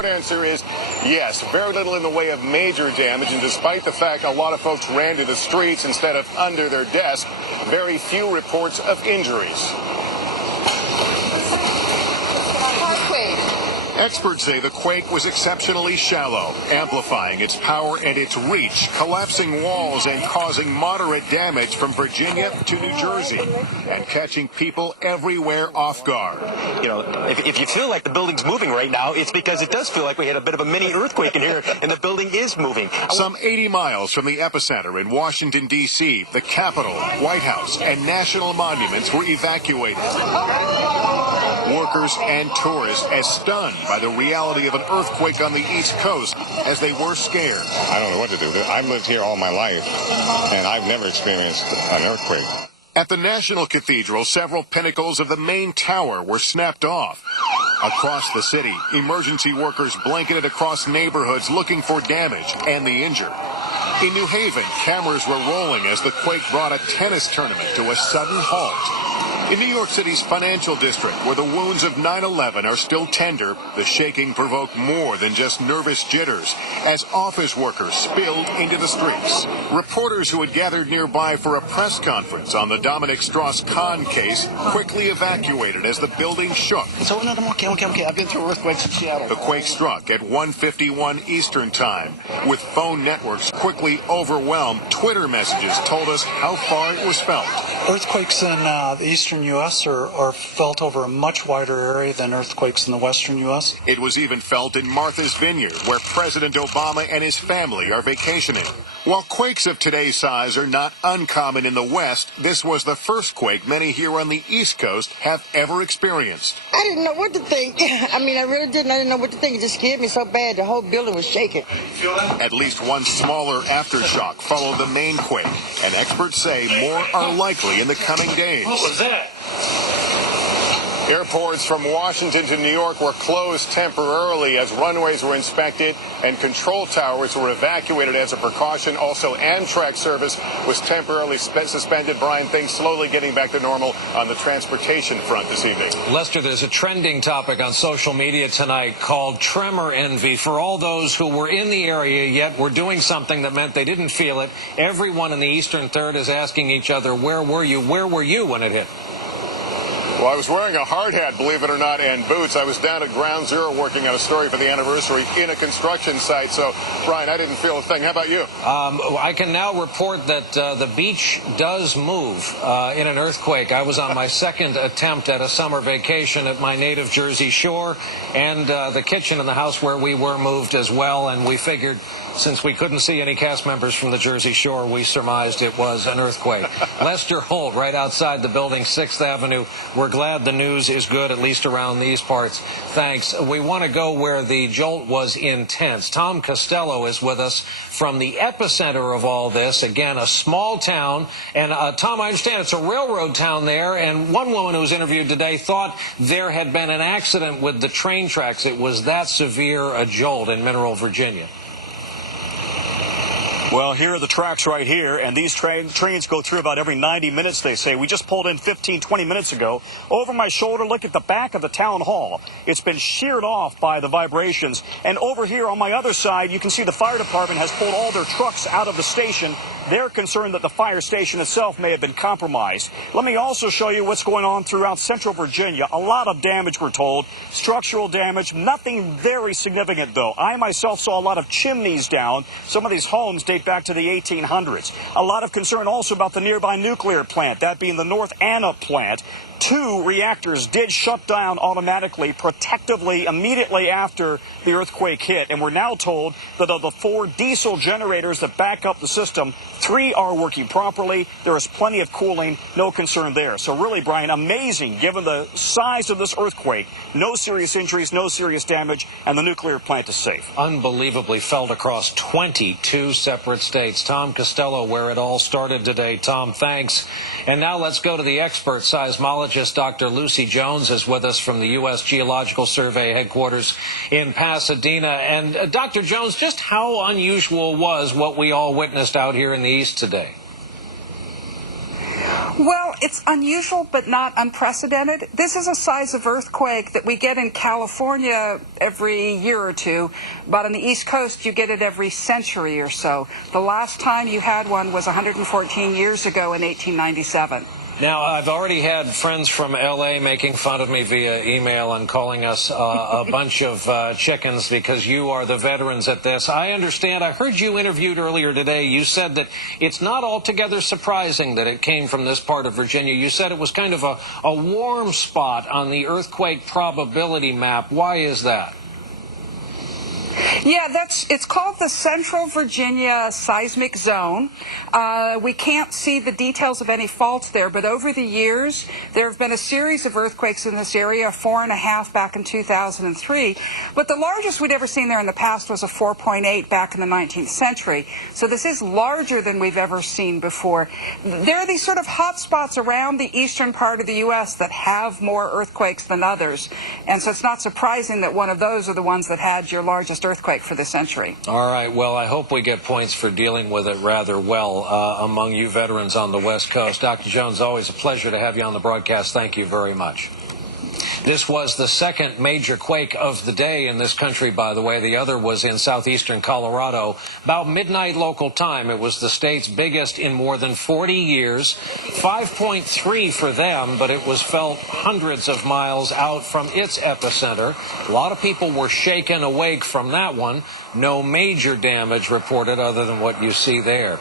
The answer is yes. Very little in the way of major damage, and despite the fact a lot of folks ran to the streets instead of under their desk, very few reports of injuries. Experts say the quake was exceptionally shallow, amplifying its power and its reach, collapsing walls and causing moderate damage from Virginia to New Jersey, and catching people everywhere off guard. You know, if you feel like the building's moving right now, it's because it does feel like we had a bit of a mini earthquake in here, and the building is moving. Some 80 miles from the epicenter in Washington, D.C., the Capitol, White House, and national monuments were evacuated. Workers and tourists as stunned by the reality of an earthquake on the East Coast as they were scared. I don't know what to do. I've lived here all my life, and I've never experienced an earthquake. At the National Cathedral, several pinnacles of the main tower were snapped off. Across the city, emergency workers blanketed across neighborhoods looking for damage and the injured. In New Haven, cameras were rolling as the quake brought a tennis tournament to a sudden halt. In New York City's financial district, where the wounds of 9/11 are still tender, the shaking provoked more than just nervous jitters as office workers spilled into the streets. Reporters who had gathered nearby for a press conference on the Dominic Strauss-Kahn case quickly evacuated as the building shook. So, no, okay. I've been through earthquakes in Seattle. The quake struck at 1:51 Eastern Time. With phone networks quickly overwhelmed, Twitter messages told us how far it was felt. Earthquakes in the eastern U.S. are felt over a much wider area than earthquakes in the western U.S. It was even felt in Martha's Vineyard, where President Obama and his family are vacationing. While quakes of today's size are not uncommon in the West, this was the first quake many here on the East Coast have ever experienced. I didn't know what to think. I mean, I really didn't. I didn't know what to think. It just scared me so bad. The whole building was shaking. At least one smaller aftershock followed the main quake, and experts say more are likely in the coming days. What was that? Airports from Washington to New York were closed temporarily as runways were inspected and control towers were evacuated as a precaution. Also, Amtrak service was temporarily suspended. Brian, things slowly getting back to normal on the transportation front this evening. Lester, there's a trending topic on social media tonight called tremor envy. For all those who were in the area yet were doing something that meant they didn't feel it, everyone in the Eastern Third is asking each other, where were you? Where were you when it hit? Well, I was wearing a hard hat, believe it or not, and boots. I was down at Ground Zero working on a story for the anniversary in a construction site. So, Brian, I didn't feel a thing. How about you? I can now report that the beach does move in an earthquake. I was on my second attempt at a summer vacation at my native Jersey shore, and the kitchen in the house where we were moved as well, and we figured since we couldn't see any cast members from the Jersey Shore, we surmised it was an earthquake. Lester Holt, right outside the building, 6th Avenue. We're glad the news is good, at least around these parts. Thanks. We want to go where the jolt was intense. Tom Costello is with us from the epicenter of all this. Again, a small town. And, Tom, I understand it's a railroad town there. And one woman who was interviewed today thought there had been an accident with the train tracks. It was that severe a jolt in Mineral, Virginia. Well, here are the tracks right here, and these trains go through about every 90 minutes, they say. We just pulled in 15, 20 minutes ago. Over my shoulder, look at the back of the town hall. It's been sheared off by the vibrations. And over here on my other side, you can see the fire department has pulled all their trucks out of the station. They're concerned that the fire station itself may have been compromised. Let me also show you what's going on throughout central Virginia. A lot of damage, we're told. Structural damage, nothing very significant, though. I myself saw a lot of chimneys down. Some of these homes date back to the 1800s. A lot of concern also about the nearby nuclear plant, that being the North Anna plant. 2 reactors did shut down automatically, protectively, immediately after the earthquake hit. And we're now told that of the 4 diesel generators that back up the system, 3 are working properly. There is plenty of cooling, no concern there. So really, Brian, amazing given the size of this earthquake. No serious injuries, no serious damage, and the nuclear plant is safe. Unbelievably felt across 22 separate states. Tom Costello, where it all started today. Tom, thanks. And now let's go to the expert seismologist. Dr. Lucy Jones is with us from the U.S. Geological Survey headquarters in Pasadena. And Dr. Jones, just how unusual was what we all witnessed out here in the East today? Well, it's unusual but not unprecedented. This is a size of earthquake that we get in California every year or two, but on the East Coast you get it every century or so. The last time you had one was 114 years ago in 1897. Now, I've already had friends from L.A. making fun of me via email and calling us a bunch of chickens because you are the veterans at this. I understand. I heard you interviewed earlier today. You said that it's not altogether surprising that it came from this part of Virginia. You said it was kind of a warm spot on the earthquake probability map. Why is that? Yeah, it's called the Central Virginia Seismic Zone. We can't see the details of any faults there, but over the years, there have been a series of earthquakes in this area, 4.5 back in 2003. But the largest we'd ever seen there in the past was a 4.8 back in the 19th century. So this is larger than we've ever seen before. There are these sort of hot spots around the eastern part of the U.S. that have more earthquakes than others. And so it's not surprising that one of those are the ones that had your largest earthquake for the century. All right. Well, I hope we get points for dealing with it rather well among you veterans on the West Coast. Dr. Jones, always a pleasure to have you on the broadcast. Thank you very much. This was the second major quake of the day in this country, by the way. The other was in southeastern Colorado. About midnight local time. It was the state's biggest in more than 40 years. 5.3 for them, but it was felt hundreds of miles out from its epicenter. A lot of people were shaken awake from that one. No major damage reported other than what you see there.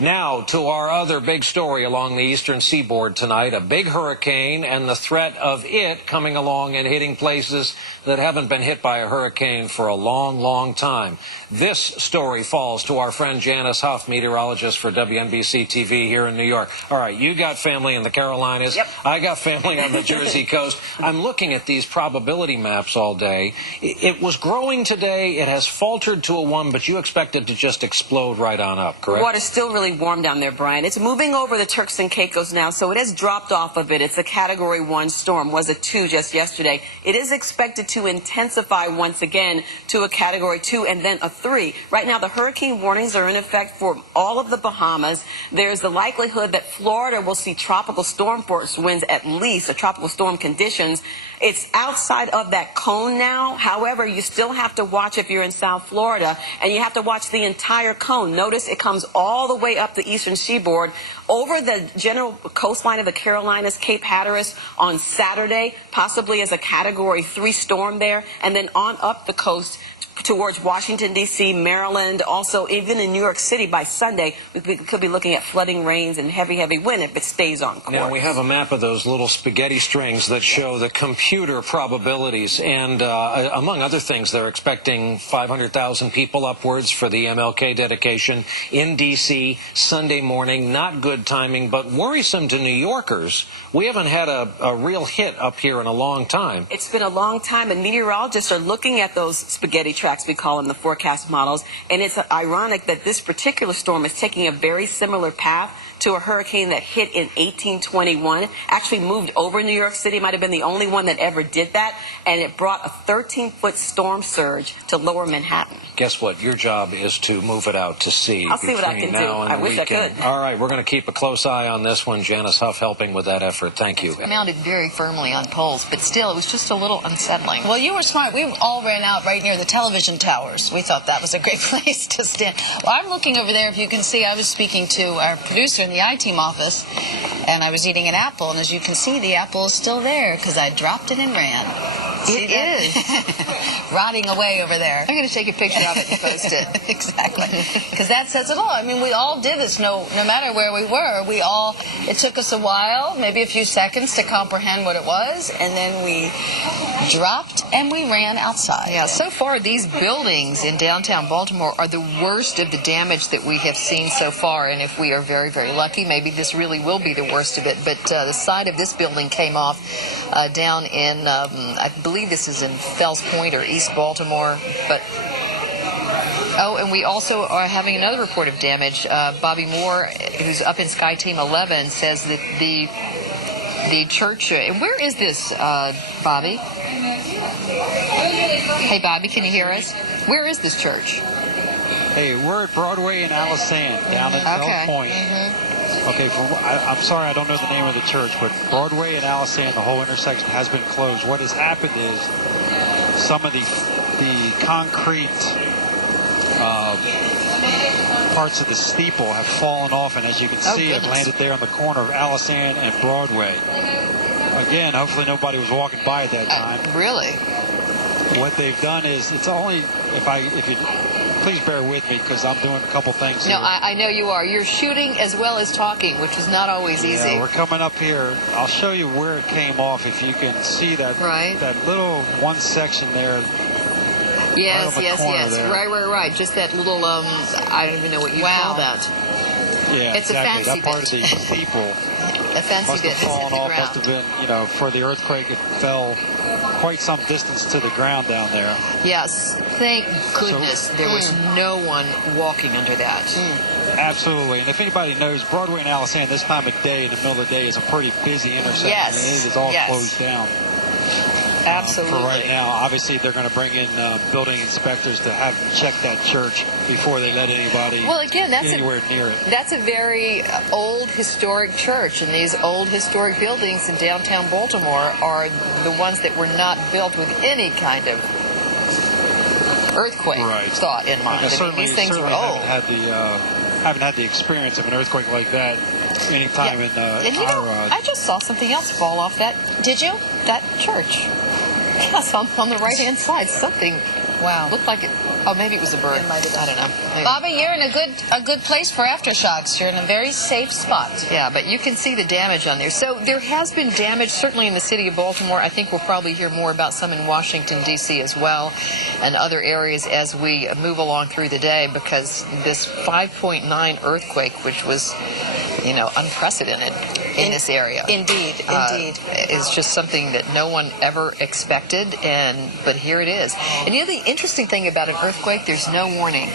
Now to our other big story along the eastern seaboard tonight, a big hurricane and the threat of it coming along and hitting places that haven't been hit by a hurricane for a long, long time. This story falls to our friend Janice Huff, meteorologist for WNBC TV here in New York. All right, you got family in the Carolinas. Yep. I got family on the Jersey coast. I'm looking at these probability maps all day. It was growing today. It has faltered to a 1, but you expect it to just explode right on up, correct? Water's still really warm down there, Brian. It's moving over the Turks and Caicos now, so it has dropped off of it. It's a Category 1 storm. Was a 2 just yesterday. It is expected to intensify once again to a Category 2 and then a 3. Right now, the hurricane warnings are in effect for all of the Bahamas. There's the likelihood that Florida will see tropical storm force winds, at least, or tropical storm conditions. It's outside of that cone now. However, you still have to watch if you're in South Florida, and you have to watch the entire cone. Notice it comes all the way up the eastern seaboard over the general coastline of the Carolinas, Cape Hatteras on Saturday, possibly as a Category 3 storm there, and then on up the coast towards Washington, D.C., Maryland, also even in New York City by Sunday. We could be looking at flooding rains and heavy, heavy wind if it stays on course. Now, we have a map of those little spaghetti strings that show the computer probabilities, and among other things, they're expecting 500,000 people upwards for the MLK dedication in D.C. Sunday morning. Not good timing, but worrisome to New Yorkers. We haven't had a real hit up here in a long time. It's been a long time, and meteorologists are looking at those spaghetti tracks, we call them, the forecast models, and it's ironic that this particular storm is taking a very similar path to a hurricane that hit in 1821, actually moved over New York City, might have been the only one that ever did that, and it brought a 13-foot storm surge to lower Manhattan. Guess what? Your job is to move it out to sea. I'll see what I can do. I wish I could. All right, we're going to keep a close eye on this one. Janice Huff helping with that effort. Thank you. It's mounted very firmly on poles, but still, it was just a little unsettling. Well, you were smart. We all ran out right near the television towers. We thought that was a great place to stand. Well, I'm looking over there. If you can see, I was speaking to our producer in the I-Team office, and I was eating an apple, and as you can see, the apple is still there because I dropped it and ran. It is. Rotting away over there. I'm going to take a picture of it and post it. Exactly. Because that says it all. I mean, we all did this, no matter where we were. It took us a while, maybe a few seconds to comprehend what it was, and then we dropped and we ran outside. Yeah, so far these buildings in downtown Baltimore are the worst of the damage that we have seen so far, and if we are very, very lucky, maybe this really will be the worst of it. But the side of this building came off down in, I believe this is in Fells Point or East Baltimore, but... Oh, and we also are having another report of damage. Bobby Moore, who's up in Sky Team 11, says that the church... and where is this, Bobby? Hey, Bobby, can you hear us? Where is this church? Hey, we're at Broadway and Alisand, down at Fells Point. Okay, I'm sorry, I don't know the name of the church, but Broadway and Alisane, the whole intersection has been closed. What has happened is some of the concrete parts of the steeple have fallen off, and as you can see, have landed there on the corner of Alisane and Broadway. Again, hopefully nobody was walking by at that time. Really? What they've done is, it's only, if you please bear with me because I'm doing a couple things here. No, I know you are. You're shooting as well as talking, which is not always easy. Yeah, we're coming up here. I'll show you where it came off if you can see that, that little one section there. Yes, right yes. there. Right. Just that little, I don't even know what you call that. Yeah, it's exactly. a fancy that part of the steeple a fancy must bit have fallen off. ground. Must have been, for the earthquake, it fell quite some distance to the ground down there. Yes, thank goodness there was no one walking under that. Absolutely, and if anybody knows, Broadway and Alisane this time of day, in the middle of the day, is a pretty busy intersection. Yes. And it is all closed down. Absolutely. For right now, obviously they're going to bring in building inspectors to have them check that church before they let anybody anywhere near it. That's a very old historic church, and these old historic buildings in downtown Baltimore are the ones that were not built with any kind of earthquake thought in mind. These things are old. Haven't had the experience of an earthquake like that any time in I just saw something else fall off that. Did you? That church. Yes, on the right-hand side. Something. Wow. Looked like it. Oh, maybe it was a bird. I don't know. Maybe. Bobby, you're in a good place for aftershocks. You're in a very safe spot. Yeah, but you can see the damage on there. So there has been damage, certainly in the city of Baltimore. I think we'll probably hear more about some in Washington, D.C. as well, and other areas as we move along through the day, because this 5.9 earthquake, which was, unprecedented in this area. Indeed. Is just something that no one ever expected, but here it is. And the interesting thing about an earthquake, there's no warning.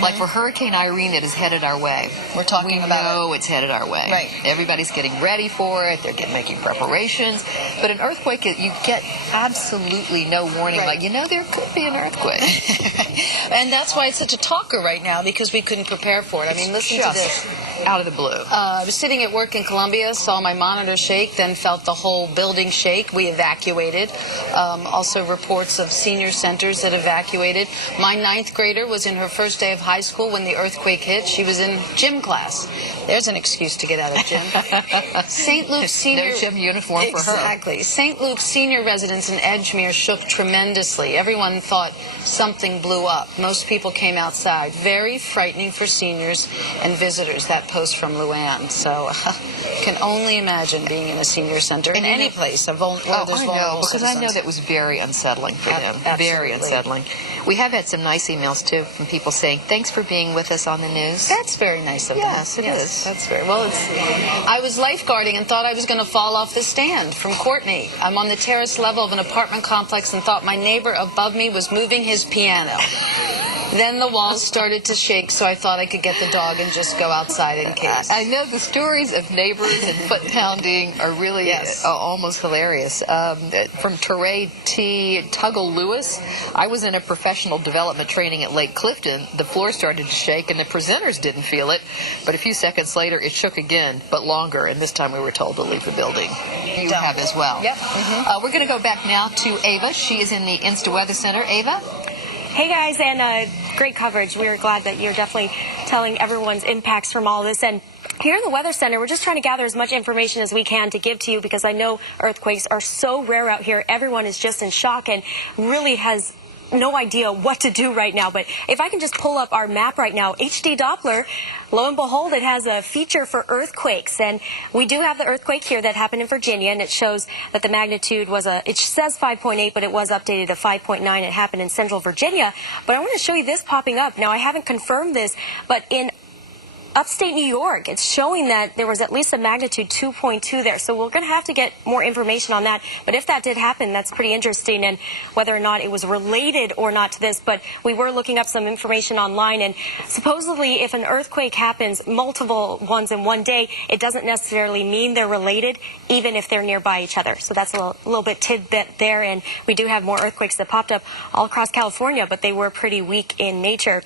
Like for Hurricane Irene that is headed our way. We're talking about it. We know it's headed our way. Right. Everybody's getting ready for it. They're making preparations. But an earthquake, you get absolutely no warning. Right. Like, there could be an earthquake. And that's why it's such a talker right now, because we couldn't prepare for it. I mean, listen to this. Out of the blue. I was sitting at work in Columbia, saw my monitor shake, then felt the whole building shake. We evacuated. Also reports of senior centers that evacuated. My 9th grader was in her first day of high school when the earthquake hit. She was in gym class. There's an excuse to get out of gym. St. Luke's Senior... There's gym uniform for her. Exactly. St. Luke's Senior residence in Edgemere shook tremendously. Everyone thought something blew up. Most people came outside. Very frightening for seniors and visitors, that post from Luann. So can only imagine being in a senior center in any place where there's vulnerable because citizens. I know that was very unsettling for them. Absolutely. Very unsettling. We have had some nice emails, too, from people saying, thanks for being with us on the news. That's very nice of them. Yes, it is. That's very well. I was lifeguarding and thought I was going to fall off the stand. From Courtney. I'm on the terrace level of an apartment complex and thought my neighbor above me was moving his piano. Then the walls started to shake, so I thought I could get the dog and just go outside in case. I know the stories of neighbors and foot pounding are really almost hilarious. From Teray T. Tuggle Lewis, I was in a professional development training at Lake Clifton. The floor started to shake, and the presenters didn't feel it. But a few seconds later, it shook again, but longer, and this time we were told to leave the building. You have as well. Yep. We're going to go back now to Ava. She is in the Insta Weather Center. Ava? Hey guys, and great coverage. We're glad that you're definitely telling everyone's impacts from all this. And here in the Weather Center, we're just trying to gather as much information as we can to give to you, because I know earthquakes are so rare out here. Everyone is just in shock and really has no idea what to do right now. But if I can just pull up our map right now, HD Doppler, lo and behold, it has a feature for earthquakes. And we do have the earthquake here that happened in Virginia, and it shows that the magnitude was it says 5.8, but it was updated to 5.9. It happened in central Virginia. But I want to show you this popping up. Now, I haven't confirmed this, but in upstate New York, it's showing that there was at least a magnitude 2.2 there. So we're going to have to get more information on that. But if that did happen, that's pretty interesting, and whether or not it was related or not to this. But we were looking up some information online, and supposedly if an earthquake happens, multiple ones in one day, it doesn't necessarily mean they're related, even if they're nearby each other. So that's a little bit tidbit there. And we do have more earthquakes that popped up all across California, but they were pretty weak in nature.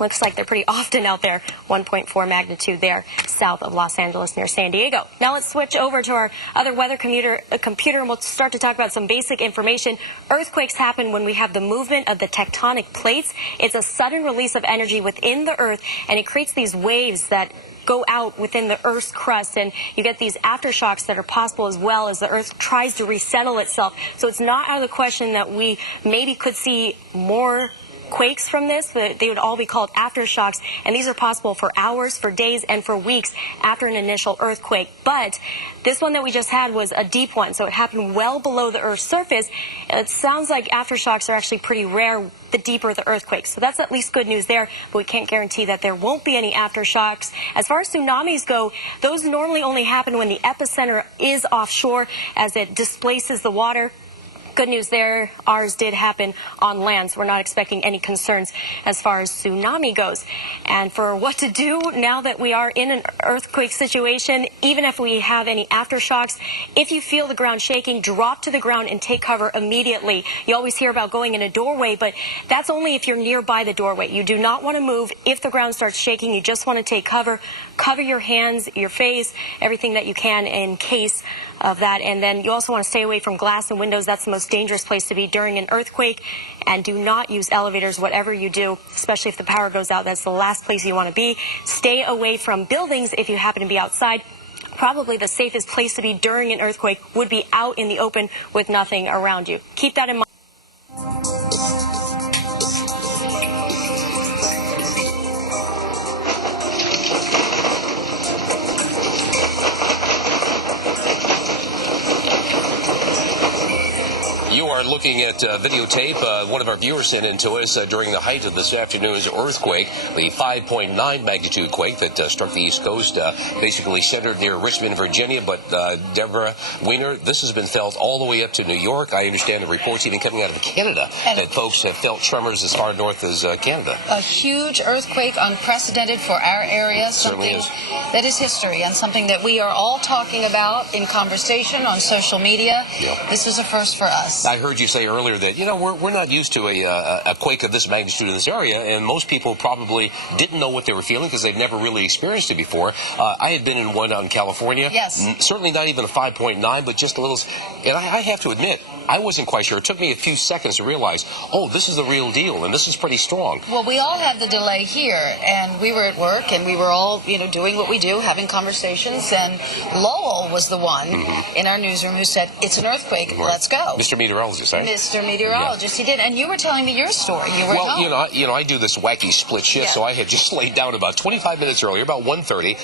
Looks like they're pretty often out there. 1.4 magnitude there south of Los Angeles near San Diego. Now let's switch over to our other weather computer and we'll start to talk about some basic information. Earthquakes happen when we have the movement of the tectonic plates. It's a sudden release of energy within the earth, and it creates these waves that go out within the Earth's crust, and you get these aftershocks that are possible as well as the Earth tries to resettle itself. So it's not out of the question that we maybe could see more quakes from this. They would all be called aftershocks, and these are possible for hours, for days, and for weeks after an initial earthquake. But this one that we just had was a deep one, so it happened well below the Earth's surface. It sounds like aftershocks are actually pretty rare the deeper the earthquake. So that's at least good news there, but we can't guarantee that there won't be any aftershocks. As far as tsunamis go, those normally only happen when the epicenter is offshore as it displaces the water. Good news there, ours did happen on land, so we're not expecting any concerns as far as tsunami goes. And for what to do now that we are in an earthquake situation, even if we have any aftershocks, if you feel the ground shaking, drop to the ground and take cover immediately. You always hear about going in a doorway, but that's only if you're nearby the doorway. You do not want to move if the ground starts shaking. You just want to take cover. Cover your hands, your face, everything that you can in case of that. And then you also want to stay away from glass and windows. That's the most dangerous place to be during an earthquake. And do not use elevators, whatever you do, especially if the power goes out. That's the last place you want to be. Stay away from buildings if you happen to be outside. Probably the safest place to be during an earthquake would be out in the open with nothing around you. Keep that in mind. You are looking at videotape one of our viewers sent in to us during the height of this afternoon's earthquake, the 5.9 magnitude quake that struck the East Coast, basically centered near Richmond, Virginia. But Deborah Weiner, this has been felt all the way up to New York. I understand the reports even coming out of Canada that folks have felt tremors as far north as Canada. A huge earthquake, unprecedented for our area, something that is history and something that we are all talking about in conversation on social media. Yep. This is a first for us. I heard you say earlier that, you know, we're not used to a quake of this magnitude in this area, and most people probably didn't know what they were feeling because they've never really experienced it before. I had been in one out in California. Yes. Certainly not even a 5.9, but just a little. And I have to admit, I wasn't quite sure. It took me a few seconds to realize, oh, this is the real deal, and this is pretty strong. Well, we all had the delay here, and we were at work, and we were all, doing what we do, having conversations, and Lowell was the one in our newsroom who said, it's an earthquake, let's go. Mr. Meteorologist, right? Mr. Meteorologist, he did, and you were telling me your story. You were well, home. I do this wacky split shift, so I had just laid down about 25 minutes earlier, about 1:30,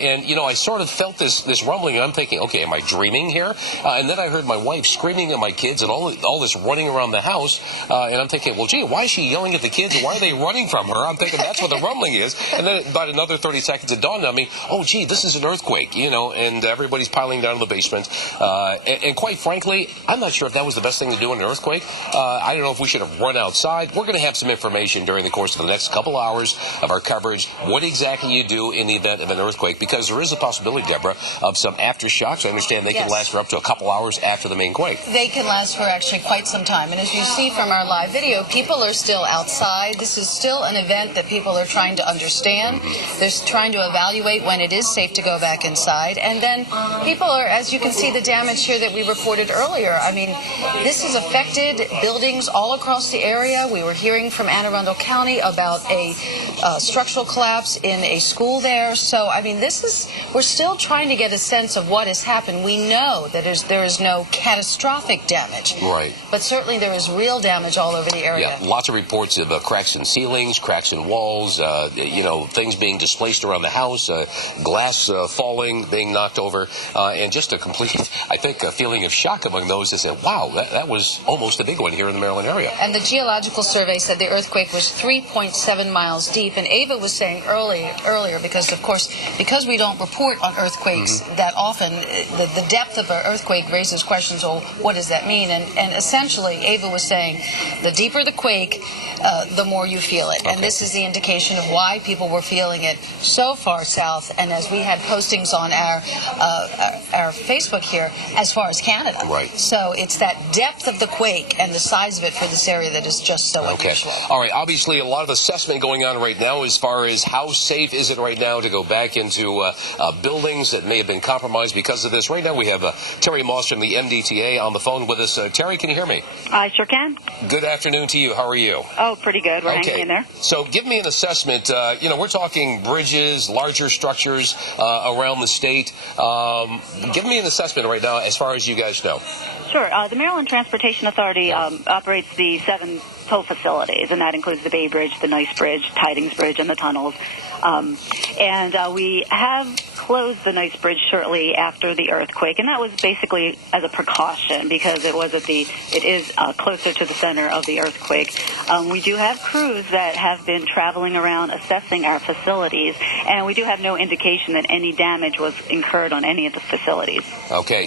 and, I sort of felt this rumbling, and I'm thinking, okay, am I dreaming here? And then I heard my wife screaming at my kids and all this running around the house, and I'm thinking, well, gee, why is she yelling at the kids, and why are they running from her? I'm thinking that's what the rumbling is. And then about another 30 seconds, it dawned on me, oh, gee, this is an earthquake, and everybody's piling down in the basement. And quite frankly, I'm not sure if that was the best thing to do in an earthquake. I don't know if we should have run outside. We're going to have some information during the course of the next couple hours of our coverage, what exactly you do in the event of an earthquake, because there is a possibility, Deborah, of some aftershocks. I understand they can last for up to a couple hours after the main quake. They can last for actually quite some time. And as you see from our live video, people are still outside. This is still an event that people are trying to understand. They're trying to evaluate when it is safe to go back inside. And then people are, as you can see, the damage here that we reported earlier. I mean, this has affected buildings all across the area. We were hearing from Anne Arundel County about a structural collapse in a school there. So, I mean, we're still trying to get a sense of what has happened. We know that there is no catastrophic damage. Right. But certainly there is real damage all over the area. Yeah, lots of reports of cracks in ceilings, cracks in walls, things being displaced around the house, glass falling, being knocked over, and just a complete, I think, a feeling of shock among those that said, wow, that was almost a big one here in the Maryland area. And the Geological Survey said the earthquake was 3.7 miles deep. And Ava was saying earlier, because, of course, because we don't report on earthquakes that often, the depth of an earthquake raises questions, well, what does that mean? mean. And essentially, Ava was saying, the deeper the quake, the more you feel it. And this is the indication of why people were feeling it so far south. And as we had postings on our Facebook here, as far as Canada. Right. So it's that depth of the quake and the size of it for this area that is just so unusual. All right. Obviously, a lot of assessment going on right now as far as how safe is it right now to go back into buildings that may have been compromised because of this. Right now we have Terry Moss from the MDTA on the phone with us. Terry, can you hear me? I sure can. Good afternoon to you. How are you? Oh, pretty good. We're hanging in there. So give me an assessment. We're talking bridges, larger structures around the state. Give me an assessment right now as far as you guys know. Sure. The Maryland Transportation Authority operates the 7 toll facilities, and that includes the Bay Bridge, the Nice Bridge, Tidings Bridge, and the tunnels. And we have closed the Nice Bridge shortly after the earthquake, and that was basically as a precaution because it is closer to the center of the earthquake. We do have crews that have been traveling around assessing our facilities, and we do have no indication that any damage was incurred on any of the facilities. Okay.